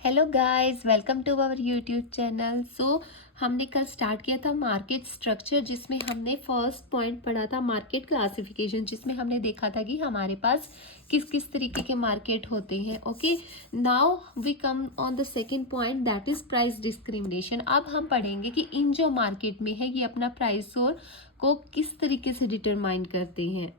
Hello guys, welcome to our YouTube channel. हमने कल start किया था मार्केट स्ट्रक्चर, जिसमें हमने फर्स्ट पॉइंट पढ़ा था मार्केट क्लासिफिकेशन, जिसमें हमने देखा था कि हमारे पास किस किस तरीके के मार्केट होते हैं। Okay, now we come on the second point, that is price discrimination. अब हम पढ़ेंगे कि इन जो मार्केट में है ये अपना प्राइस और को किस तरीके से डिटरमाइन करते हैं।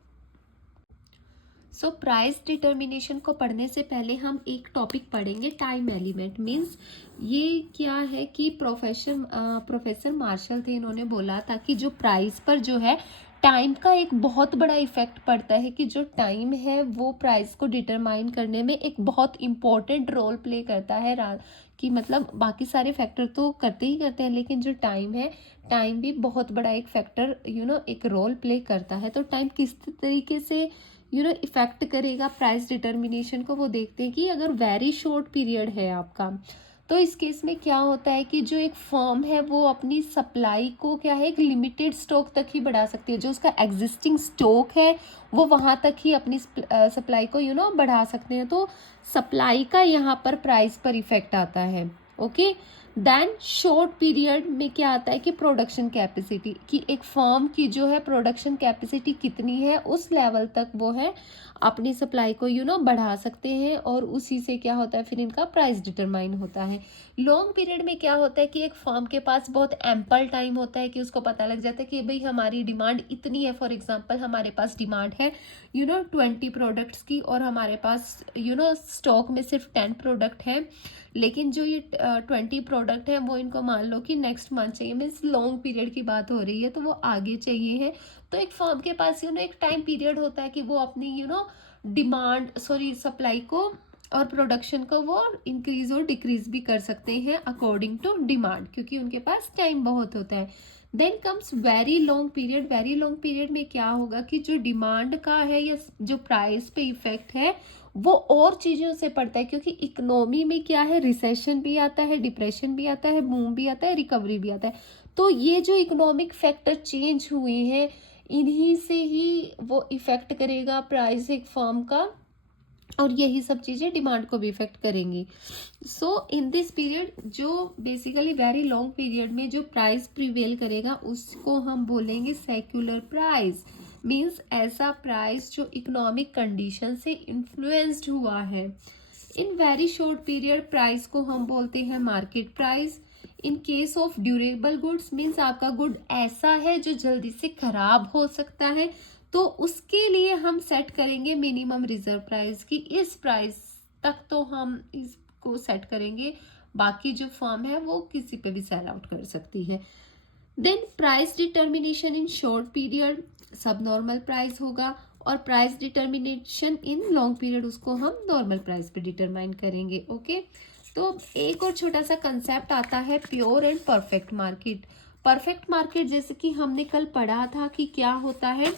प्राइस डिटर्मिनेशन को पढ़ने से पहले हम एक टॉपिक पढ़ेंगे, टाइम एलिमेंट। मीन्स ये क्या है कि प्रोफेसर मार्शल थे, इन्होंने बोला था कि जो प्राइस पर जो है टाइम का एक बहुत बड़ा इफेक्ट पड़ता है, कि जो टाइम है वो प्राइस को डिटरमाइन करने में एक बहुत इम्पोर्टेंट रोल प्ले करता है। कि मतलब बाकी सारे फैक्टर तो करते ही करते हैं, लेकिन जो टाइम है, टाइम भी बहुत बड़ा एक फैक्टर एक रोल प्ले करता है। तो टाइम किस तरीके से इफेक्ट करेगा प्राइस डिटर्मिनेशन को, वो देखते हैं कि अगर वेरी शॉर्ट पीरियड है आपका, तो इस केस में क्या होता है कि जो एक फर्म है वो अपनी सप्लाई को क्या है, एक लिमिटेड स्टॉक तक ही बढ़ा सकती है। जो उसका एग्जिस्टिंग स्टॉक है वो वहाँ तक ही अपनी सप्लाई को बढ़ा सकते हैं। तो सप्लाई का यहाँ पर प्राइस पर इफेक्ट आता है। ओके, देन शॉर्ट पीरियड में क्या आता है कि प्रोडक्शन कैपेसिटी, कि एक फर्म की जो है प्रोडक्शन कैपेसिटी कितनी है, उस लेवल तक वो है अपनी सप्लाई को बढ़ा सकते हैं, और उसी से क्या होता है फिर इनका प्राइस डिटरमाइन होता है। लॉन्ग पीरियड में क्या होता है कि एक फर्म के पास बहुत एम्पल टाइम होता है, कि उसको पता लग जाता है कि भाई हमारी डिमांड इतनी है। फॉर एग्जांपल हमारे पास डिमांड है 20 प्रोडक्ट्स की, और हमारे पास स्टॉक में सिर्फ 10 प्रोडक्ट हैं, लेकिन जो ये 20 प्रोडक्ट है वो इनको मान लो कि नेक्स्ट मंथ चाहिए। मीन्स लॉन्ग पीरियड की बात हो रही है, तो वो आगे चाहिए है। तो एक फर्म के पास एक टाइम पीरियड होता है कि वो अपनी सप्लाई को और प्रोडक्शन को वो इंक्रीज और डिक्रीज भी कर सकते हैं अकॉर्डिंग टू डिमांड, क्योंकि उनके पास टाइम बहुत होता है। Then comes very long period. Very long period में क्या होगा कि जो डिमांड का है या जो प्राइस पे इफेक्ट है वो और चीज़ों से पड़ता है, क्योंकि इकोनॉमी में क्या है, रिसेशन भी आता है, डिप्रेशन भी आता है, बूम भी आता है, रिकवरी भी आता है। तो ये जो इकोनॉमिक फैक्टर चेंज हुए हैं, इन्हीं से ही वो इफेक्ट करेगा प्राइस एक फर्म का, और यही सब चीज़ें डिमांड को भी इफेक्ट करेंगी। इन दिस पीरियड, जो बेसिकली वेरी लॉन्ग पीरियड में जो प्राइस प्रिवेल करेगा उसको हम बोलेंगे सेक्युलर प्राइस। मीन्स ऐसा प्राइस जो इकोनॉमिक कंडीशन से इन्फ्लुएंस्ड हुआ है। In very short period price को हम बोलते हैं market price. In case of durable goods, means आपका गुड ऐसा है जो जल्दी से खराब हो सकता है, तो उसके लिए हम सेट करेंगे मिनिमम रिजर्व प्राइस, की इस प्राइस तक तो हम इसको सेट करेंगे, बाकी जो फर्म है वो किसी पे भी सेल आउट कर सकती है। Then price determination in short period सब नॉर्मल प्राइस होगा, और price determination in long period उसको हम नॉर्मल प्राइस पे डिटरमाइन करेंगे। ओके, तो एक और छोटा सा कंसेप्ट आता है pure and perfect market. Perfect market जैसे कि हमने कल पढ़ा था कि क्या होता है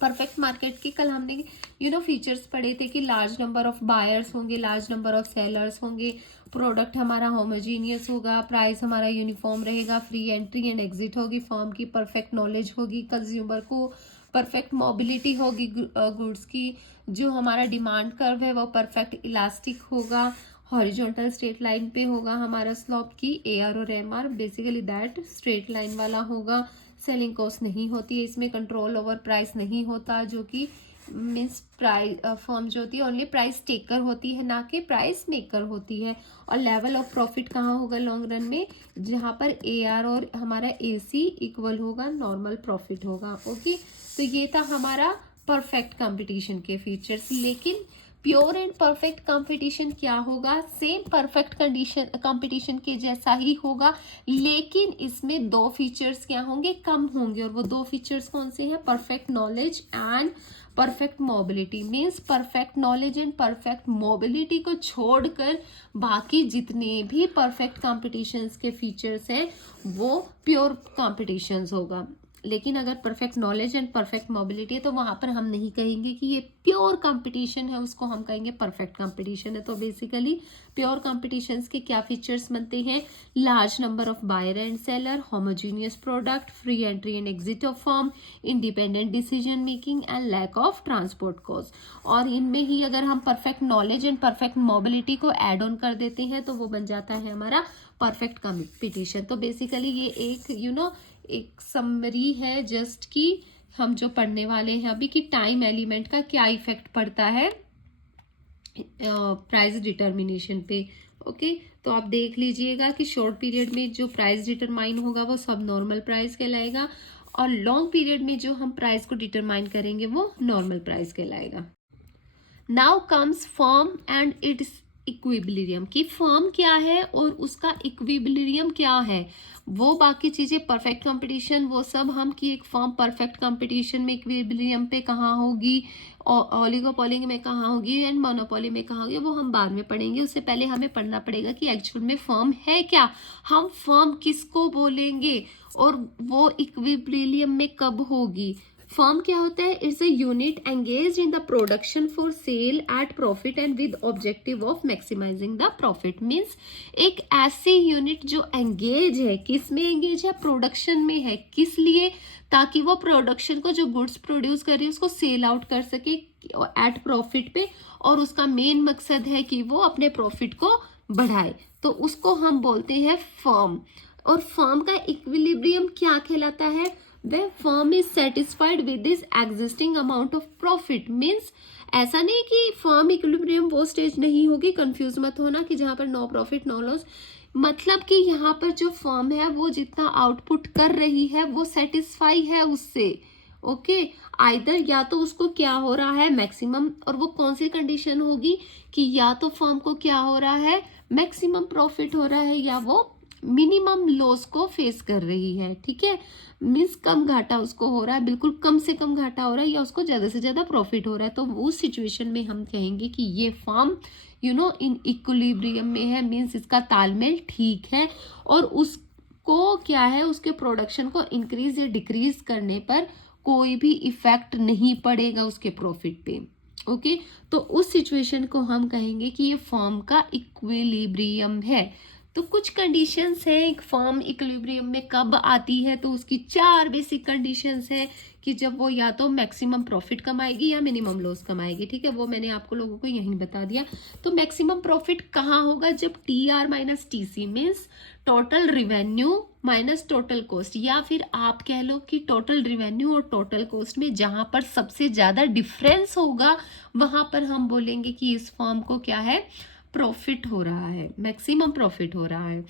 परफेक्ट मार्केट की, कल हमने फीचर्स पढ़े थे कि लार्ज नंबर ऑफ बायर्स होंगे, लार्ज नंबर ऑफ सेलर्स होंगे, प्रोडक्ट हमारा होमोजीनियस होगा, प्राइस हमारा यूनिफॉर्म रहेगा, फ्री एंट्री एंड एग्जिट होगी, फर्म की परफेक्ट नॉलेज होगी, कंज्यूमर को परफेक्ट मोबिलिटी होगी गुड्स की, जो हमारा डिमांड कर्व है वो परफेक्ट इलास्टिक होगा, हॉरिजॉन्टल स्ट्रेट लाइन पे होगा हमारा स्लॉप की AR और MR, basically that straight line वाला होगा। सेलिंग कॉस्ट नहीं होती है इसमें, कंट्रोल ओवर प्राइस नहीं होता, जो कि मीन्स प्राइस फर्म जो होती है ओनली प्राइस टेकर होती है, ना कि प्राइस मेकर होती है। और लेवल ऑफ प्रॉफिट कहाँ होगा लॉन्ग रन में, जहाँ पर AR और हमारा AC इक्वल होगा, नॉर्मल प्रॉफिट होगा। ओके, तो ये था हमारा परफेक्ट कंपटीशन के फीचर्स। लेकिन प्योर एंड परफेक्ट कंपटीशन क्या होगा, सेम परफेक्ट कंडीशन कंपटीशन के जैसा ही होगा, लेकिन इसमें दो फीचर्स क्या होंगे, कम होंगे। और वो दो फीचर्स कौन से हैं, perfect knowledge and perfect mobility. Means perfect knowledge and perfect mobility को छोड़कर बाकी जितने भी परफेक्ट कॉम्पिटिशन्स के फीचर्स हैं वो प्योर कॉम्पिटिशन्स होगा। लेकिन अगर perfect knowledge and perfect mobility है तो वहाँ पर हम नहीं कहेंगे कि ये प्योर कंपटीशन है, उसको हम कहेंगे परफेक्ट कंपटीशन है। तो बेसिकली प्योर कंपटीशंस के क्या फीचर्स बनते हैं? Large number of buyer and seller, homogeneous product, free entry and exit of firm, independent decision making and lack of transport cost. और इनमें ही अगर हम perfect knowledge and perfect mobility को एड ऑन कर देते हैं तो वो बन जाता है हमारा परफेक्ट कंपटीशन। तो बेसिकली ये एक एक समरी है जस्ट कि हम जो पढ़ने वाले हैं अभी कि टाइम एलिमेंट का क्या इफेक्ट पड़ता है प्राइस डिटर्मिनेशन पे। ओके, तो आप देख लीजिएगा कि शॉर्ट पीरियड में जो प्राइस डिटरमाइन होगा वो सब नॉर्मल प्राइस कहलाएगा, और लॉन्ग पीरियड में जो हम प्राइस को डिटरमाइन करेंगे वो नॉर्मल प्राइस कहलाएगा। Now comes firm and its equilibrium, कि फर्म क्या है और उसका इक्विलिब्रियम क्या है। वो बाकी चीजें परफेक्ट कंपटीशन वो सब हम कि एक फर्म परफेक्ट कंपटीशन में इक्विलिब्रियम पे कहाँ होगी, ओलिगोपोली में कहाँ होगी एंड मोनोपोली में कहाँ होगी, वो हम बाद में पढ़ेंगे। उससे पहले हमें पढ़ना पड़ेगा कि एक्चुअल में फर्म है क्या, हम फर्म किसको बोलेंगे और वो इक्विलिब्रियम में कब होगी। फर्म क्या होता है? It's a unit engage in the production for sale at profit and with objective of maximising the profit. Means एक ऐसी यूनिट जो एंगेज है, किस में एंगेज है? प्रोडक्शन में है। किस लिए? ताकि वो प्रोडक्शन को जो गुड्स प्रोड्यूस कर रही है उसको सेल आउट कर सके एट प्रॉफिट पे, और उसका मेन मकसद है कि वो अपने प्रॉफिट को बढ़ाए, तो उसको हम बोलते हैं फर्म। और फर्म का इक्विलिब्रियम क्या कहलाता है? The firm is satisfied with this existing amount of profit। Means ऐसा नहीं कि फर्म इक्विलिब्रियम वो स्टेज नहीं होगी, कंफ्यूज मत होना कि जहां पर नो प्रॉफिट नो लॉस, मतलब कि यहाँ पर जो फर्म है वो जितना आउटपुट कर रही है वो सेटिस्फाई है उससे। ओके, आइदर या तो उसको क्या हो रहा है मैक्सिमम, और वो कौन सी कंडीशन होगी कि या तो फर्म को क्या हो रहा है मैक्सिमम प्रॉफिट हो रहा है या वो मिनिमम लॉस को फेस कर रही है। ठीक है, मीन्स कम घाटा उसको हो रहा है, बिल्कुल कम से कम घाटा हो रहा है, या उसको ज्यादा से ज्यादा प्रॉफिट हो रहा है। तो उस सिचुएशन में हम कहेंगे कि ये फर्म इन इक्विलिब्रियम में है, मीन्स इसका तालमेल ठीक है, और उसको क्या है उसके प्रोडक्शन को इंक्रीज या डिक्रीज करने पर कोई भी इफेक्ट नहीं पड़ेगा उसके प्रॉफिट पे। ओके, तो उस सिचुएशन को हम कहेंगे कि ये फर्म का इक्विलिब्रियम है। तो कुछ कंडीशंस हैं एक फर्म इक्विलिब्रियम में कब आती है, तो उसकी 4 बेसिक कंडीशंस हैं कि जब वो या तो मैक्सिमम प्रॉफिट कमाएगी या मिनिमम लॉस कमाएगी। ठीक है, वो मैंने आपको लोगों को यहीं बता दिया। तो मैक्सिमम प्रॉफिट कहाँ होगा? जब TR minus TC means total revenue minus total cost, या फिर आप कह लो कि टोटल रिवेन्यू और टोटल कॉस्ट में जहां पर सबसे ज्यादा डिफरेंस होगा वहां पर हम बोलेंगे कि इस फर्म को क्या है प्रॉफिट हो रहा है, मैक्सिमम प्रॉफिट हो रहा है।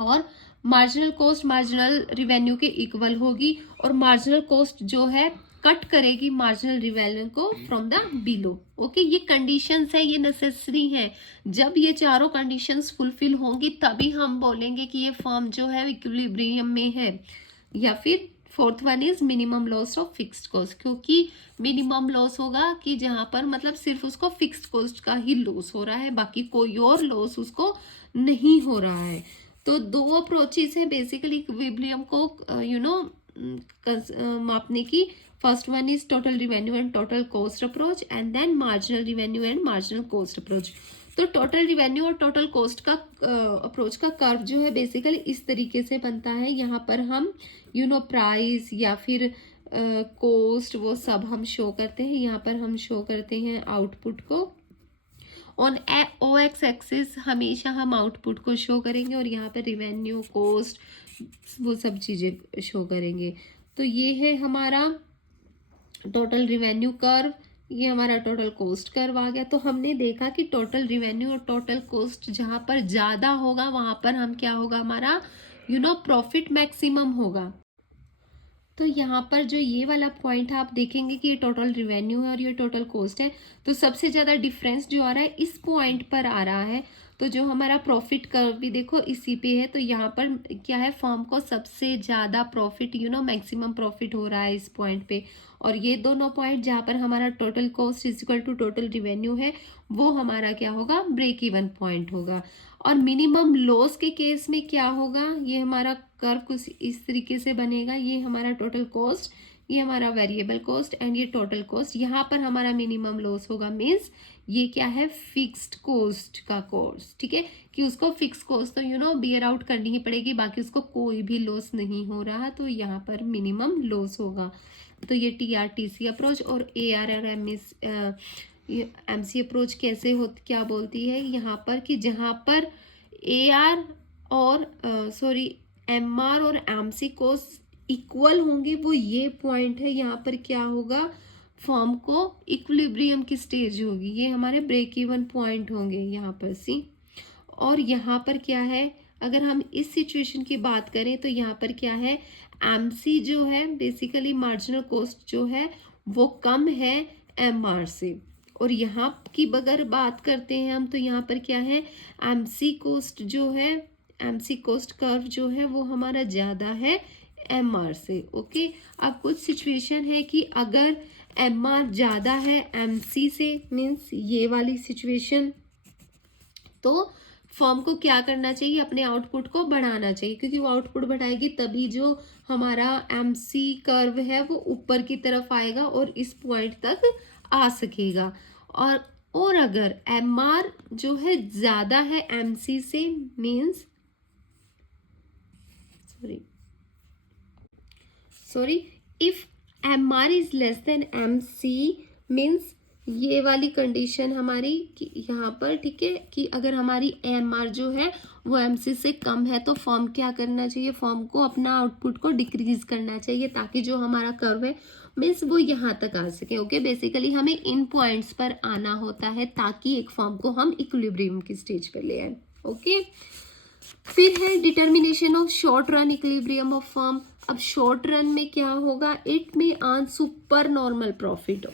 और मार्जिनल कॉस्ट मार्जिनल रिवेन्यू के इक्वल होगी, और मार्जिनल कॉस्ट जो है कट करेगी मार्जिनल रिवेन्यू को फ्रॉम द बिलो। ओके, ये कंडीशंस है, ये नेसेसरी है। जब ये चारों कंडीशंस फुलफिल होंगी तभी हम बोलेंगे कि ये फर्म जो है इक्विलिब्रियम में है। या फिर fourth one is minimum loss of fixed cost, क्योंकि मिनिमम लॉस होगा कि जहां पर मतलब सिर्फ उसको फिक्स्ड कॉस्ट का ही लॉस हो रहा है, बाकी कोई और लॉस उसको नहीं हो रहा है। तो 2 अप्रोचेस है बेसिकली इक्विलिब्रियम को मापने की। First one is total revenue and total cost approach, and then marginal revenue and marginal cost approach. तो टोटल रिवेन्यू और टोटल कॉस्ट का अप्रोच का कर्व जो है बेसिकली इस तरीके से बनता है। यहाँ पर हम प्राइस या फिर कॉस्ट वो सब हम शो करते हैं। यहाँ पर हम शो करते हैं आउटपुट को ऑन OX एक्सिस, हमेशा हम आउटपुट को शो करेंगे, और यहाँ पर रिवेन्यू कॉस्ट वो सब चीज़ें शो करेंगे। तो ये है हमारा टोटल रिवेन्यू कर्व, ये हमारा टोटल कॉस्ट कर्व आ गया। तो हमने देखा कि टोटल रिवेन्यू और टोटल कॉस्ट जहाँ पर ज़्यादा होगा वहाँ पर हम क्या होगा हमारा प्रॉफिट मैक्सिमम होगा। तो यहाँ पर जो ये वाला पॉइंट है आप देखेंगे कि ये टोटल रिवेन्यू है और ये टोटल कॉस्ट है, तो सबसे ज़्यादा डिफरेंस जो आ रहा है इस पॉइंट पर आ रहा है। तो जो हमारा प्रॉफिट कर्व भी देखो इसी पे है, तो यहाँ पर क्या है, फर्म को सबसे ज़्यादा प्रॉफिट मैक्सिमम प्रॉफिट हो रहा है इस पॉइंट पे। और ये दोनों पॉइंट जहाँ पर हमारा total cost is equal to total revenue है, वो हमारा क्या होगा, ब्रेक इवन पॉइंट होगा। और मिनिमम लॉस के केस में क्या होगा, ये हमारा कर्व कुछ इस तरीके से बनेगा, ये हमारा टोटल कॉस्ट, ये हमारा वेरिएबल कॉस्ट एंड ये टोटल कॉस्ट। यहाँ पर हमारा मिनिमम लॉस होगा, मीन्स ये क्या है, फिक्स्ड कॉस्ट का कॉस्ट, ठीक है, कि उसको फिक्स कॉस्ट तो बियर आउट करनी ही पड़ेगी, बाकी उसको कोई भी लॉस नहीं हो रहा, तो यहाँ पर मिनिमम लॉस होगा। तो ये TRTC अप्रोच और ARRMC अप्रोच कैसे हो, क्या बोलती है यहाँ पर, कि जहाँ पर AR और MR और MC कॉस्ट इक्वल होंगे, वो ये पॉइंट है, यहाँ पर क्या होगा, फर्म को इक्विलिब्रियम की स्टेज होगी, ये हमारे ब्रेक इवन पॉइंट होंगे यहाँ पर सी। और यहाँ पर क्या है, अगर हम इस सिचुएशन की बात करें तो यहाँ पर क्या है, MC जो है बेसिकली मार्जिनल कॉस्ट जो है वो कम है MR से। और यहाँ की अगर बात करते हैं हम, तो यहाँ पर क्या है, MC कॉस्ट जो है, MC कॉस्ट कर्व जो है वो हमारा ज़्यादा है MR से। ओके, अब कुछ सिचुएशन है कि अगर MR ज़्यादा है MC से, मीन्स ये वाली सिचुएशन, तो फर्म को क्या करना चाहिए, अपने आउटपुट को बढ़ाना चाहिए, क्योंकि वो आउटपुट बढ़ाएगी तभी जो हमारा MC कर्व है वो ऊपर की तरफ आएगा और इस पॉइंट तक आ सकेगा। और अगर MR जो है ज़्यादा है MC से, means if MR is less than MC, means ये वाली कंडीशन हमारी यहाँ पर, ठीक है, कि अगर हमारी MR जो है वो MC से कम है, तो फर्म क्या करना चाहिए, फर्म को अपना आउटपुट को डिक्रीज करना चाहिए, ताकि जो हमारा कर्व है मीन्स वो यहाँ तक आ सके। ओके, बेसिकली हमें इन पॉइंट्स पर आना होता है ताकि एक फर्म को हम इक्विलिब्रियम की स्टेज पर ले आए। ओके, फिर है determination of short run equilibrium of firm. अब शॉर्ट रन में क्या होगा, इट में अर्न सुपर नॉर्मल प्रॉफिट हो,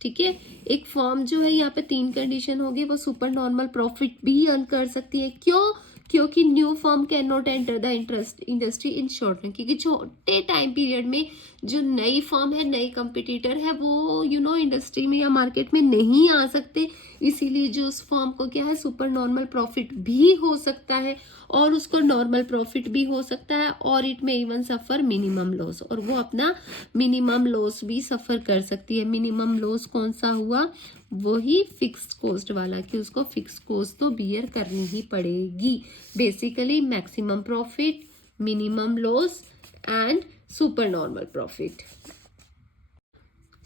ठीक है, एक फर्म जो है, यहाँ पे 3 कंडीशन होगी, वो सुपर नॉर्मल प्रॉफिट भी अर्न कर सकती है। क्यों, क्योंकि new firm can not enter the industry in short run, क्योंकि छोटे टाइम पीरियड में जो नई फर्म है, नई कंपटीटर है, वो इंडस्ट्री में या मार्केट में नहीं आ सकते, इसीलिए जो उस फर्म को क्या है, सुपर नॉर्मल प्रॉफिट भी हो सकता है और उसको नॉर्मल प्रॉफिट भी हो सकता है, और इट में इवन सफर मिनिमम लॉस, और वो अपना मिनिमम लॉस भी सफर कर सकती है। मिनिमम लॉस कौन सा हुआ, वही फिक्स्ड कॉस्ट वाला, कि उसको फिक्स्ड कॉस्ट तो बियर करनी ही पड़ेगी। Basically maximum profit, minimum loss and super normal profit.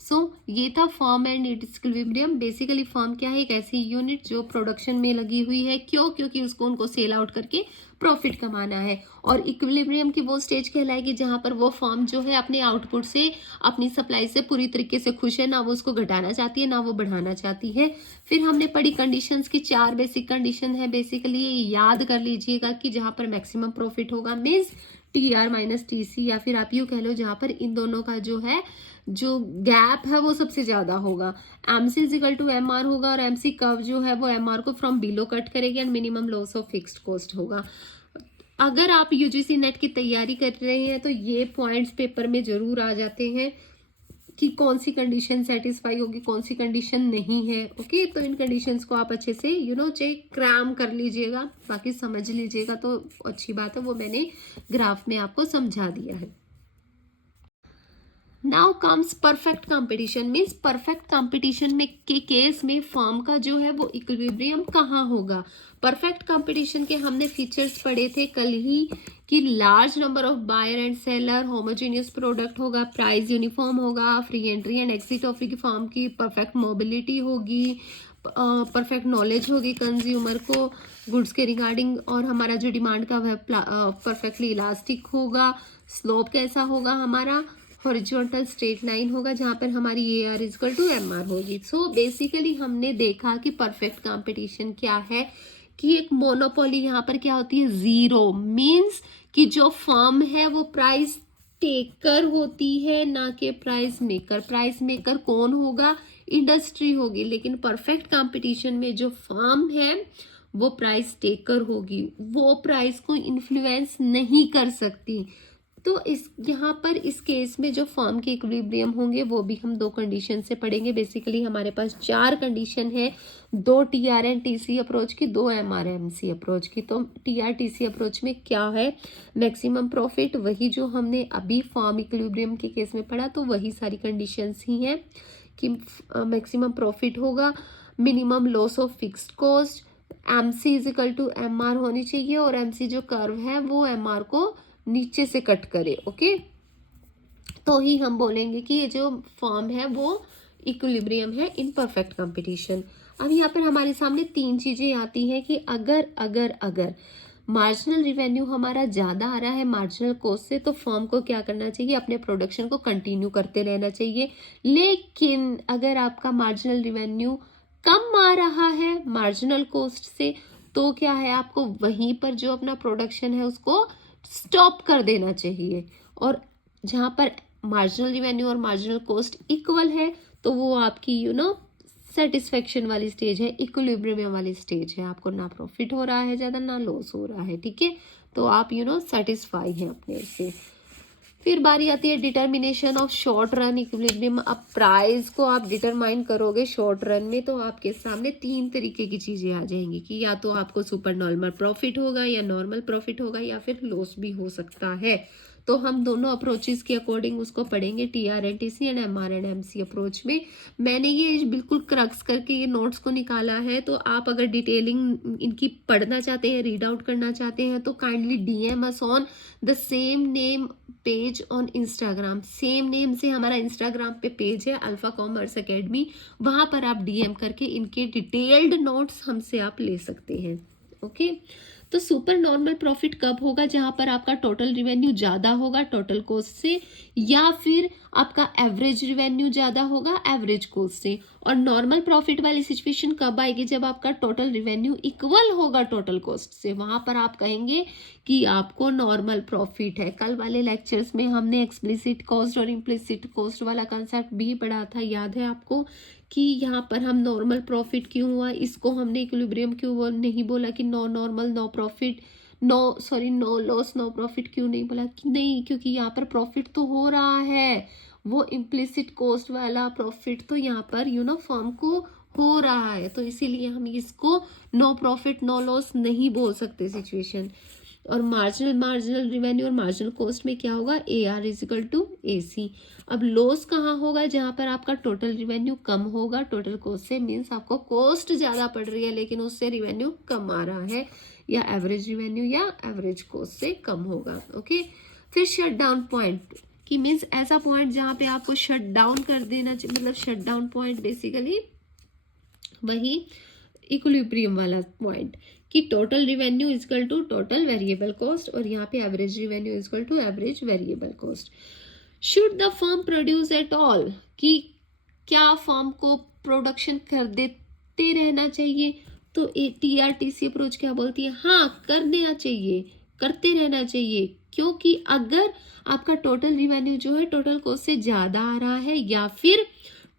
So ये था firm and its equilibrium. Basically firm क्या है, एक ऐसी यूनिट जो प्रोडक्शन में लगी हुई है, क्यों, क्योंकि उसको उनको सेल आउट करके प्रॉफिट कमाना है। और इक्विलिब्रियम की वो स्टेज कहलाएगी जहां पर वो फर्म जो है अपने आउटपुट से, अपनी सप्लाई से पूरी तरीके से खुश है, ना वो उसको घटाना चाहती है ना वो बढ़ाना चाहती है। फिर हमने पढ़ी कंडीशंस की 4 बेसिक कंडीशन है, बेसिकली ये याद कर लीजिएगा कि जहां पर मैक्सिमम प्रॉफिट होगा मीन्स TR माइनस TC, या फिर आप यूँ कह लो जहां पर इन दोनों का जो है जो गैप है वो सबसे ज्यादा होगा। MC is equal to MR होगा, और MC कर्व जो है वो MR को फ्रॉम बिलो कट करेगी, and minimum loss of fixed cost होगा। अगर आप UGC नेट की तैयारी कर रहे हैं तो ये पॉइंट्स पेपर में जरूर आ जाते हैं कि कौन सी कंडीशन सेटिस्फाई होगी, कौन सी कंडीशन नहीं है। ओके, तो इन कंडीशंस को आप अच्छे से चाहे क्रैम कर लीजिएगा, बाकी समझ लीजिएगा तो अच्छी बात है, वो मैंने ग्राफ में आपको समझा दिया है। Now comes perfect competition, means perfect competition में के केस में फर्म का जो है वो इक्विलिब्रियम कहाँ होगा। परफेक्ट कंपटीशन के हमने फीचर्स पढ़े थे कल ही, कि large number of buyer and seller, homogeneous product होगा, प्राइस यूनिफॉर्म होगा, free entry and exit of की फर्म की परफेक्ट मोबिलिटी होगी, परफेक्ट नॉलेज होगी कंज्यूमर को गुड्स के रिगार्डिंग, और हमारा जो डिमांड का वह परफेक्टली इलास्टिक होगा। स्लोप कैसा होगा, हमारा हॉरिजॉन्टल स्ट्रेट लाइन होगा, जहां पर हमारी AR is equal to MR होगी। सो बेसिकली हमने देखा कि परफेक्ट कंपटीशन क्या है, कि एक मोनोपोली यहाँ पर क्या होती है, जीरो, मीन्स कि जो फर्म है वो प्राइस टेकर होती है, ना कि प्राइस मेकर। प्राइस मेकर कौन होगा, इंडस्ट्री होगी, लेकिन परफेक्ट कंपटीशन में जो फर्म है वो प्राइस टेकर होगी, वो प्राइस को इन्फ्लुएंस नहीं कर सकती। तो इस यहाँ पर इस केस में जो फर्म के इक्विलिब्रियम होंगे वो भी हम दो कंडीशन से पढ़ेंगे। बेसिकली हमारे पास 4 कंडीशन है, 2 TRNTC अप्रोच की, 2 MRMC अप्रोच की। तो TRTC अप्रोच में क्या है, मैक्सिमम प्रॉफिट, वही जो हमने अभी फर्म इक्विलिब्रियम के केस में पढ़ा, तो वही सारी कंडीशंस ही हैं कि मैक्सिमम प्रॉफिट होगा, minimum loss of fixed cost, MC is equal to MR होनी चाहिए, और MC जो कर्व है वो MR को नीचे से कट करे। ओके, तो ही हम बोलेंगे कि ये जो फॉर्म है वो इक्विलिब्रियम है इन परफेक्ट कंपटीशन। अब यहाँ पर हमारे सामने 3 चीजें आती हैं कि अगर मार्जिनल रिवेन्यू हमारा ज़्यादा आ रहा है मार्जिनल कॉस्ट से, तो फर्म को क्या करना चाहिए, अपने प्रोडक्शन को कंटिन्यू करते रहना चाहिए। लेकिन अगर आपका मार्जिनल रिवेन्यू कम आ रहा है मार्जिनल कॉस्ट से, तो क्या है, आपको वहीं पर जो अपना प्रोडक्शन है उसको स्टॉप कर देना चाहिए। और जहाँ पर मार्जिनल रिवेन्यू और मार्जिनल कॉस्ट इक्वल है, तो वो आपकी सेटिस्फेक्शन वाली स्टेज है, इक्विलिब्रियम वाली स्टेज है। आपको ना प्रॉफिट हो रहा है ज़्यादा, ना लॉस हो रहा है, ठीक है, तो आप सेटिस्फाई हैं अपने से। फिर बारी आती है determination of short run equilibrium. अब प्राइस को आप डिटरमाइन करोगे शॉर्ट रन में, तो आपके सामने 3 तरीके की चीज़ें आ जाएंगी कि या तो आपको सुपर नॉर्मल प्रॉफिट होगा, या नॉर्मल प्रॉफिट होगा, या फिर लॉस भी हो सकता है। तो हम दोनों अप्रोचेस के अकॉर्डिंग उसको पढ़ेंगे, TRNTC एंड MRNMC अप्रोच में। मैंने ये बिल्कुल क्रक्स करके ये नोट्स को निकाला है, तो आप अगर डिटेलिंग इनकी पढ़ना चाहते हैं, रीड आउट करना चाहते हैं, तो kindly DM us on the same name page on Instagram. Same name से हमारा इंस्टाग्राम पे पेज है अल्फा कॉमर्स एकेडमी, वहां पर आप DM करके इनके डिटेल्ड नोट्स हमसे आप ले सकते हैं। ओके, तो सुपर नॉर्मल प्रॉफिट कब होगा, जहां पर आपका टोटल रिवेन्यू ज्यादा होगा टोटल कॉस्ट से, या फिर आपका एवरेज रिवेन्यू ज्यादा होगा एवरेज कॉस्ट से। और नॉर्मल प्रॉफिट वाली सिचुएशन कब आएगी, जब आपका टोटल रिवेन्यू इक्वल होगा टोटल कॉस्ट से, वहां पर आप कहेंगे कि आपको नॉर्मल प्रॉफिट है। कल वाले लेक्चर्स में हमने एक्सप्लिसिट कॉस्ट और इम्प्लिसिट कॉस्ट वाला कंसेप्ट भी पढ़ा था, याद है आपको, कि यहाँ पर हम नॉर्मल प्रॉफिट क्यों हुआ, इसको हमने इक्विलिब्रियम क्यों नहीं बोला कि no normal no profit, no loss no profit क्यों नहीं बोला, कि नहीं, क्योंकि यहाँ पर प्रॉफिट तो हो रहा है, वो इम्प्लिसिट कॉस्ट वाला प्रॉफिट तो यहाँ पर फर्म को हो रहा है, तो इसीलिए हम इसको नो प्रॉफिट नो लॉस नहीं बोल सकते सिचुएशन। और मार्जिनल रिवेन्यू और मार्जिनल कॉस्ट में क्या होगा, AR इजिकल टू AC। अब लॉस कहाँ होगा, जहाँ पर आपका टोटल रिवेन्यू कम होगा टोटल कॉस्ट से, मीन्स आपको कॉस्ट ज़्यादा पड़ रही है लेकिन उससे रिवेन्यू कम आ रहा है, या एवरेज रिवेन्यू या एवरेज कॉस्ट से कम होगा। ओके, फिर शट डाउन पॉइंट की मीन्स ऐसा पॉइंट जहाँ पे आपको शट डाउन कर देना चाहिए, मतलब शट डाउन पॉइंट बेसिकली वही इक्विलिब्रियम वाला पॉइंट कि total revenue is equal to total variable cost, और यहाँ पे average revenue is equal to average variable cost. Should the firm produce at all, कि क्या फर्म को प्रोडक्शन कर देते रहना चाहिए, तो TRTC अप्रोच क्या बोलती है, हाँ कर देना चाहिए, करते रहना चाहिए, क्योंकि अगर आपका टोटल रिवेन्यू जो है टोटल कॉस्ट से ज्यादा आ रहा है, या फिर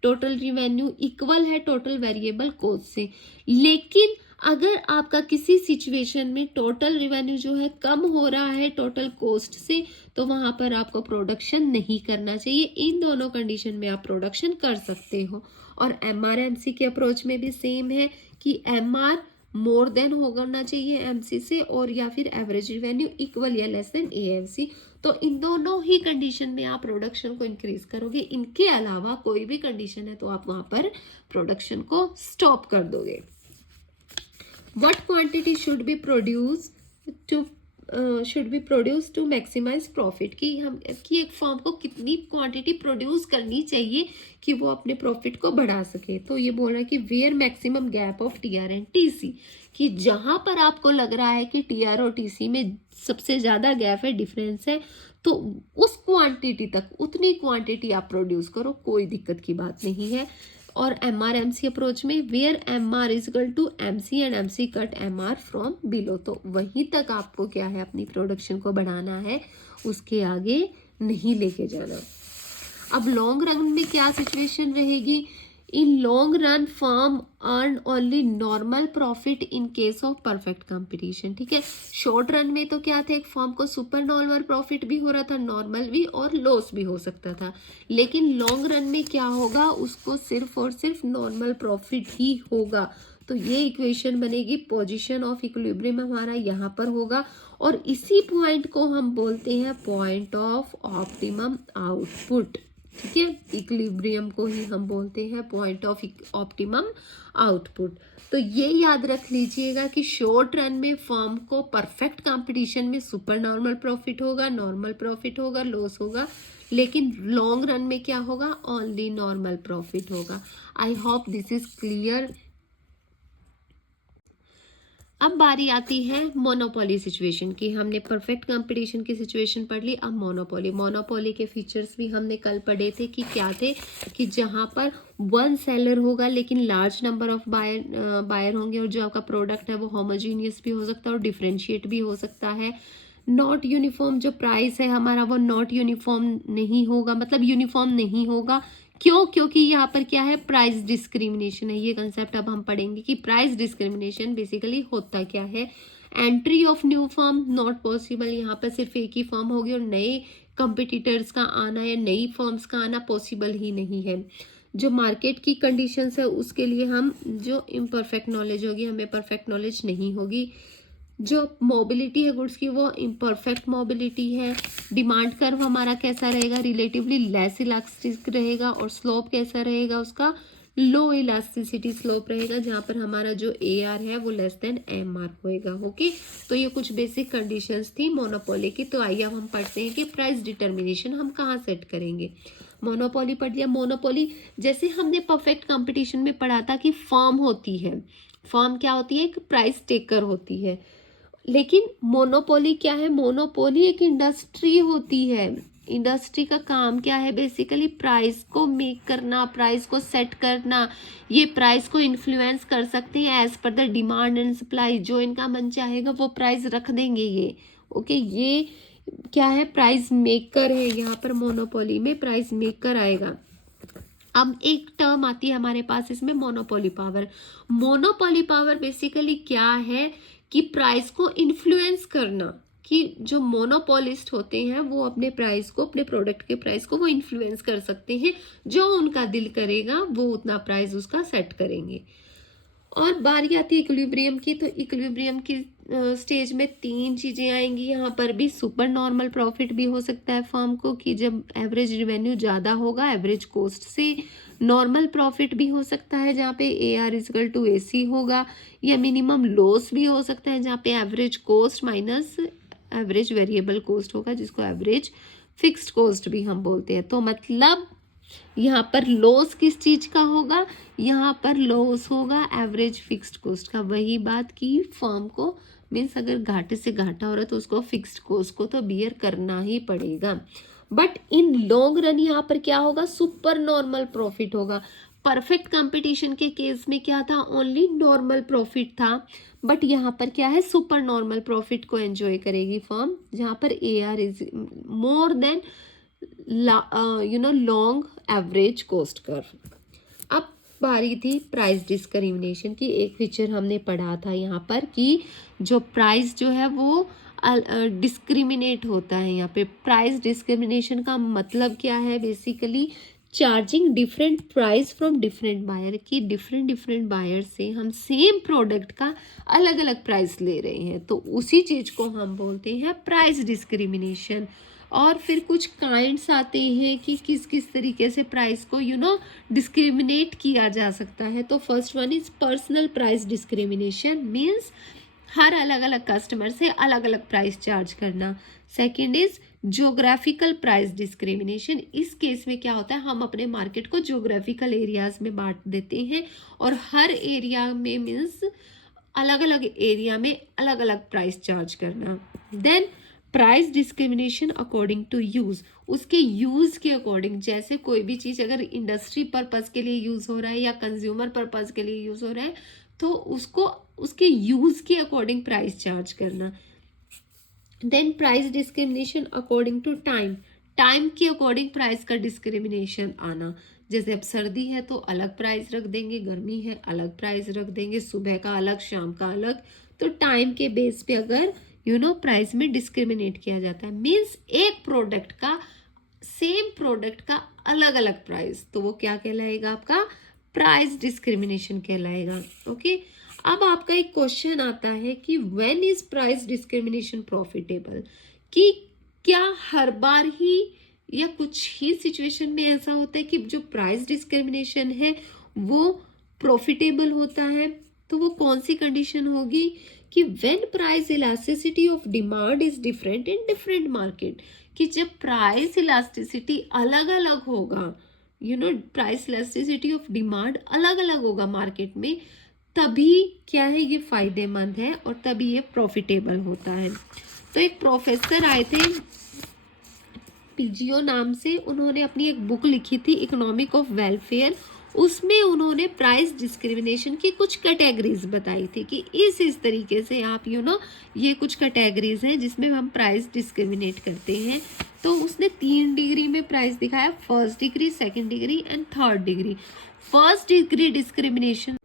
टोटल रिवेन्यू इक्वल है टोटल वेरिएबल कॉस्ट से, लेकिन अगर आपका किसी सिचुएशन में टोटल रिवेन्यू जो है कम हो रहा है टोटल कॉस्ट से, तो वहां पर आपको प्रोडक्शन नहीं करना चाहिए। इन दोनों कंडीशन में आप प्रोडक्शन कर सकते हो। और MRMC के अप्रोच में भी सेम है कि MR मोर देन होना चाहिए MC से, और या फिर एवरेज रिवेन्यू इक्वल या लेस देन AMC। तो इन दोनों ही कंडीशन में आप प्रोडक्शन को इंक्रीज करोगे, इनके अलावा कोई भी कंडीशन है तो आप वहां पर प्रोडक्शन को स्टॉप कर दोगे। What quantity should be produced to maximize profit, कि एक फर्म को कितनी क्वांटिटी प्रोड्यूस करनी चाहिए कि वो अपने प्रॉफिट को बढ़ा सके। तो ये बोल रहा है कि where maximum gap of TR and TC, कि जहां पर आपको लग रहा है कि TR और TC में सबसे ज्यादा गैप है, डिफरेंस है, तो उस क्वांटिटी तक उतनी क्वांटिटी आप प्रोड्यूस करो, कोई दिक्कत की बात नहीं है। और MRMC अप्रोच में where MR is equal to MC and MC cut MR from below, तो वहीं तक आपको क्या है अपनी प्रोडक्शन को बढ़ाना है, उसके आगे नहीं लेके जाना। अब लॉन्ग रन में क्या सिचुएशन रहेगी in long run firm earn only normal profit in case of perfect competition. ठीक है, शॉर्ट रन में तो क्या था, एक फर्म को सुपर नॉर्मल प्रॉफिट भी हो रहा था, नॉर्मल भी, और लॉस भी हो सकता था। लेकिन लॉन्ग रन में क्या होगा, उसको सिर्फ और सिर्फ नॉर्मल प्रॉफिट ही होगा। तो ये इक्वेशन बनेगी, पोजीशन ऑफ इक्विलिब्रियम हमारा यहाँ पर होगा, और इसी पॉइंट को हम बोलते हैं पॉइंट ऑफ ऑप्टिमम आउटपुट। ठीक है, इक्विलिब्रियम को ही हम बोलते हैं पॉइंट ऑफ ऑप्टिमम आउटपुट। तो ये याद रख लीजिएगा कि शॉर्ट रन में फर्म को परफेक्ट कंपटीशन में सुपर नॉर्मल प्रॉफिट होगा, नॉर्मल प्रॉफिट होगा, लॉस होगा, लेकिन लॉन्ग रन में क्या होगा, ओनली नॉर्मल प्रॉफिट होगा। I hope this is clear. अब बारी आती है मोनोपोली सिचुएशन की। हमने परफेक्ट कंपटीशन की सिचुएशन पढ़ ली, अब मोनोपोली। मोनोपोली के फीचर्स भी हमने कल पढ़े थे कि क्या थे, कि जहां पर वन सेलर होगा लेकिन लार्ज नंबर ऑफ बायर होंगे, और जो आपका प्रोडक्ट है वो होमोजीनियस भी हो सकता है और डिफ्रेंशिएट भी हो सकता है। नॉट यूनिफॉर्म, जो प्राइस है हमारा वो नॉट यूनिफॉर्म नहीं होगा, मतलब यूनिफॉर्म नहीं होगा। क्यों? क्योंकि यहाँ पर क्या है, प्राइस डिस्क्रिमिनेशन है। ये कंसेप्ट अब हम पढ़ेंगे कि प्राइस डिस्क्रिमिनेशन बेसिकली होता क्या है। Entry of new firm not possible, यहाँ पर सिर्फ एक ही फर्म होगी और नए कंपिटिटर्स का आना या नई फर्म्स का आना पॉसिबल ही नहीं है। जो मार्केट की कंडीशंस है उसके लिए हम जो इम्परफेक्ट नॉलेज होगी, हमें परफेक्ट नॉलेज नहीं होगी। जो मोबिलिटी है गुड्स की वो इम्परफेक्ट मोबिलिटी है। डिमांड कर्व हमारा कैसा रहेगा, रिलेटिवली लेस इलास्टिक रहेगा, और स्लोप कैसा रहेगा उसका, लो इलास्टिसिटी स्लोप रहेगा, जहाँ पर हमारा जो AR है वो लेस देन MR होएगा। ओके, तो ये कुछ बेसिक कंडीशंस थी मोनोपोली की। तो आइए अब हम पढ़ते हैं कि प्राइस डिटर्मिनेशन हम कहाँ सेट करेंगे। मोनोपोली पढ़ लिया। मोनोपोली जैसे हमने परफेक्ट कंपटीशन में पढ़ा था कि फर्म होती है, फर्म क्या होती है, एक प्राइस टेकर होती है। लेकिन मोनोपोली क्या है, मोनोपोली एक इंडस्ट्री होती है। इंडस्ट्री का काम क्या है, बेसिकली प्राइस को मेक करना, प्राइस को सेट करना। ये प्राइस को इन्फ्लुएंस कर सकते हैं as per the demand and supply, जो इनका मन चाहेगा वो प्राइस रख देंगे ये। ओके, ये क्या है, प्राइस मेकर है। यहाँ पर मोनोपोली में प्राइस मेकर आएगा। अब एक टर्म आती है हमारे पास इसमें, monopoly power. Monopoly power basically क्या है कि प्राइस को इन्फ्लुएंस करना, कि जो मोनोपोलिस्ट होते हैं वो अपने प्राइस को, अपने प्रोडक्ट के प्राइस को वो इन्फ्लुएंस कर सकते हैं, जो उनका दिल करेगा वो उतना प्राइस उसका सेट करेंगे। और बारी आती है इक्विलिब्रियम की। तो इक्विलिब्रियम की स्टेज में तीन चीजें आएंगी। यहाँ पर भी सुपर नॉर्मल प्रॉफिट भी हो सकता है फर्म को, कि जब एवरेज रिवेन्यू ज़्यादा होगा एवरेज कॉस्ट से। नॉर्मल प्रॉफिट भी हो सकता है जहाँ पे AR=AC होगा, या मिनिमम लॉस भी हो सकता है जहाँ पे average cost minus average variable cost होगा, जिसको एवरेज फिक्स्ड कॉस्ट भी हम बोलते हैं। तो मतलब यहाँ पर लॉस किस चीज का होगा, यहाँ पर लॉस होगा एवरेज फिक्स्ड कॉस्ट का। वही बात की फर्म को मीन्स अगर घाटे से घाटा हो रहा है तो उसको फिक्स्ड कॉस्ट को तो बियर करना ही पड़ेगा। बट इन लॉन्ग रन यहाँ पर क्या होगा, सुपर नॉर्मल प्रॉफिट होगा। परफेक्ट कंपटीशन के केस में क्या था, ओनली नॉर्मल प्रॉफिट था, बट यहाँ पर क्या है, सुपर नॉर्मल प्रॉफिट को एंजॉय करेगी फर्म, जहाँ पर AR is more than long average cost curve. अब बारी थी प्राइस डिस्क्रिमिनेशन की। एक फीचर हमने पढ़ा था यहाँ पर कि जो प्राइस जो है वो डिस्क्रिमिनेट होता है। यहाँ पे प्राइस डिस्क्रिमिनेशन का मतलब क्या है, basically charging different price from different buyer, की डिफरेंट बायर से हम सेम प्रोडक्ट का अलग अलग प्राइस ले रहे हैं, तो उसी चीज को हम बोलते हैं प्राइस डिस्क्रिमिनेशन। और फिर कुछ काइंड्स आते हैं कि किस किस तरीके से प्राइस को डिस्क्रिमिनेट किया जा सकता है। तो first one is personal price discrimination, means हर अलग अलग कस्टमर से अलग अलग प्राइस चार्ज करना। Second is geographical price discrimination. इस केस में क्या होता है, हम अपने मार्केट को ज्योग्राफिकल एरियाज में बांट देते हैं, और हर एरिया में मीन्स अलग अलग एरिया में अलग अलग प्राइस चार्ज करना। Then price discrimination according to use, उसके यूज के अकॉर्डिंग, जैसे कोई भी चीज अगर इंडस्ट्री पर्पज के लिए यूज हो रहा है या कंज्यूमर पर्पज के लिए यूज हो रहा है तो उसको उसके यूज के अकॉर्डिंग प्राइस चार्ज करना। Then price discrimination according to time, time के अकॉर्डिंग प्राइस का डिस्क्रिमिनेशन आना। जैसे अब सर्दी है तो अलग प्राइस रख देंगे, गर्मी है अलग प्राइस रख देंगे, सुबह का अलग, शाम का अलग। तो टाइम के बेस पे अगर प्राइस में डिस्क्रिमिनेट किया जाता है, मीन्स एक प्रोडक्ट का, सेम प्रोडक्ट का अलग अलग प्राइस, तो वो क्या कहलाएगा? आपका प्राइस डिस्क्रिमिनेशन कहलाएगा। ओके, अब आपका एक क्वेश्चन आता है कि when is price discrimination profitable, कि क्या हर बार ही या कुछ ही सिचुएशन में ऐसा होता है कि जो प्राइस डिस्क्रिमिनेशन है वो प्रॉफिटेबल होता है? तो वो कौन सी कंडीशन होगी? कि when price elasticity of demand is different in different market, कि जब प्राइस इलास्टिसिटी अलग अलग होगा, प्राइस इलास्टिसिटी ऑफ डिमांड अलग अलग होगा मार्केट में, तभी क्या है ये फायदेमंद है और तभी ये प्रॉफिटेबल होता है। तो एक प्रोफेसर आए थे पिजियो नाम से, उन्होंने अपनी एक बुक लिखी थी इकोनॉमिक ऑफ वेलफेयर, उसमें उन्होंने प्राइस डिस्क्रिमिनेशन की कुछ कैटेगरीज बताई थी कि इस तरीके से आप ये कुछ कैटेगरीज हैं जिसमें हम प्राइस डिस्क्रिमिनेट करते हैं। तो उसने 3 डिग्री में प्राइस दिखाया, first degree, second degree and third degree. First degree discrimination,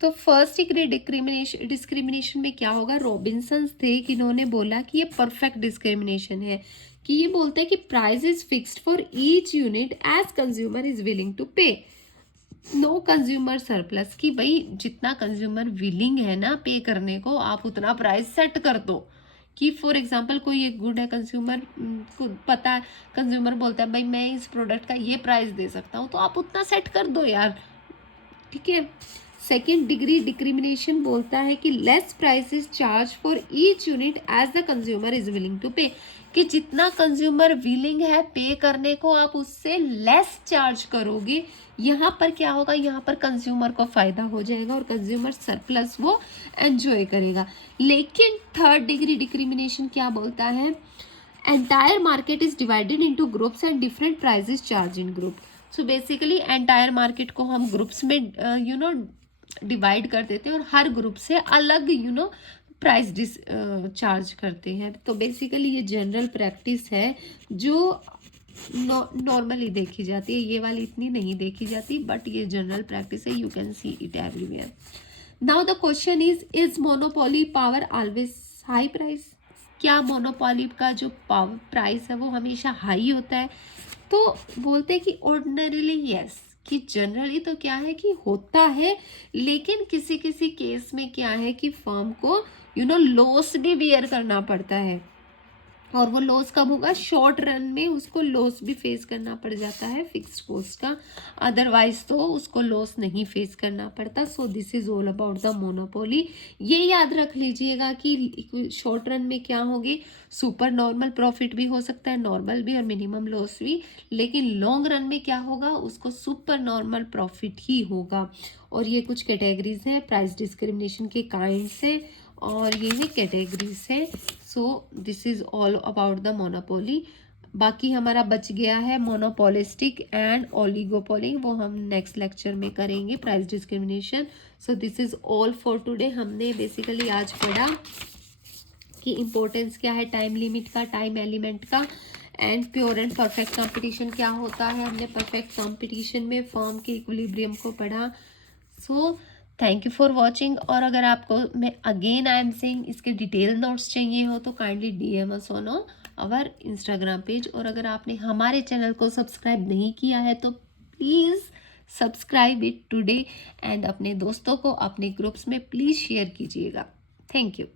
तो फर्स्ट डिग्री डिस्क्रिमिनेशन में क्या होगा? रॉबिन्सन्स थे कि इन्होंने बोला कि ये परफेक्ट डिस्क्रिमिनेशन है, कि ये बोलते हैं कि price is fixed for each unit as consumer is willing to pay, no consumer surplus, कि भाई जितना कंज्यूमर विलिंग है ना पे करने को, आप उतना प्राइस सेट कर दो। कि फॉर एग्जांपल कोई एक गुड है, कंज्यूमर को पता है, कंज्यूमर बोलता है भाई मैं इस प्रोडक्ट का ये प्राइस दे सकता हूँ, तो आप उतना सेट कर दो यार, ठीक है। सेकेंड डिग्री डिस्क्रिमिनेशन बोलता है कि less prices charge for each unit as the consumer is willing to pay, कि जितना कंज्यूमर विलिंग है पे करने को आप उससे लेस चार्ज करोगे। यहाँ पर क्या होगा? यहाँ पर कंज्यूमर को फायदा हो जाएगा और कंज्यूमर सरप्लस वो एंजॉय करेगा। लेकिन थर्ड डिग्री डिस्क्रिमिनेशन क्या बोलता है? Entire market is divided into groups and different prices charge in group. So basically entire market को हम ग्रुप्स में डिवाइड कर देते हैं और हर ग्रुप से अलग प्राइस चार्ज करते हैं। तो बेसिकली ये जनरल प्रैक्टिस है जो नॉर्मली देखी जाती है, ये वाली इतनी नहीं देखी जाती, बट ये जनरल प्रैक्टिस है, you can see it everywhere. Now the question is monopoly power always high price? क्या मोनोपोली का जो पावर प्राइस है वो हमेशा हाई होता है? तो बोलते हैं कि ऑर्डिनरीली यस, कि जनरली तो क्या है कि होता है, लेकिन किसी किसी केस में क्या है कि फर्म को लॉस भी बेयर करना पड़ता है, और वो लॉस कब होगा? शॉर्ट रन में उसको लॉस भी फेस करना पड़ जाता है फिक्स्ड कॉस्ट का, अदरवाइज तो उसको लॉस नहीं फेस करना पड़ता। सो this is all about the monopoly. ये याद रख लीजिएगा कि शॉर्ट रन में क्या होगी? सुपर नॉर्मल प्रॉफिट भी हो सकता है, नॉर्मल भी और मिनिमम लॉस भी, लेकिन लॉन्ग रन में क्या होगा? उसको सुपर नॉर्मल प्रॉफिट ही होगा। और ये कुछ कैटेगरीज हैं प्राइस डिस्क्रिमिनेशन के काइंड्स हैं, और ये है कैटेगरीज है। सो this is all about the monopoly. बाकी हमारा बच गया है मोनोपोलिस्टिक एंड ओलिगोपोली, वो हम नेक्स्ट लेक्चर में करेंगे, price discrimination. So this is all for today. हमने बेसिकली आज पढ़ा कि इम्पोर्टेंस क्या है टाइम लिमिट का, टाइम एलिमेंट का, and pure and perfect competition क्या होता है। हमने परफेक्ट कंपटीशन में फर्म के इक्विलिब्रियम को पढ़ा। So thank you for watching. और अगर आपको मैं अगेन आई एम सेइंग इसके डिटेल नोट्स चाहिए हो तो kindly DM us on our Instagram page. और अगर आपने हमारे चैनल को सब्सक्राइब नहीं किया है तो please subscribe it today, and अपने दोस्तों को अपने ग्रुप्स में प्लीज़ शेयर कीजिएगा। Thank you.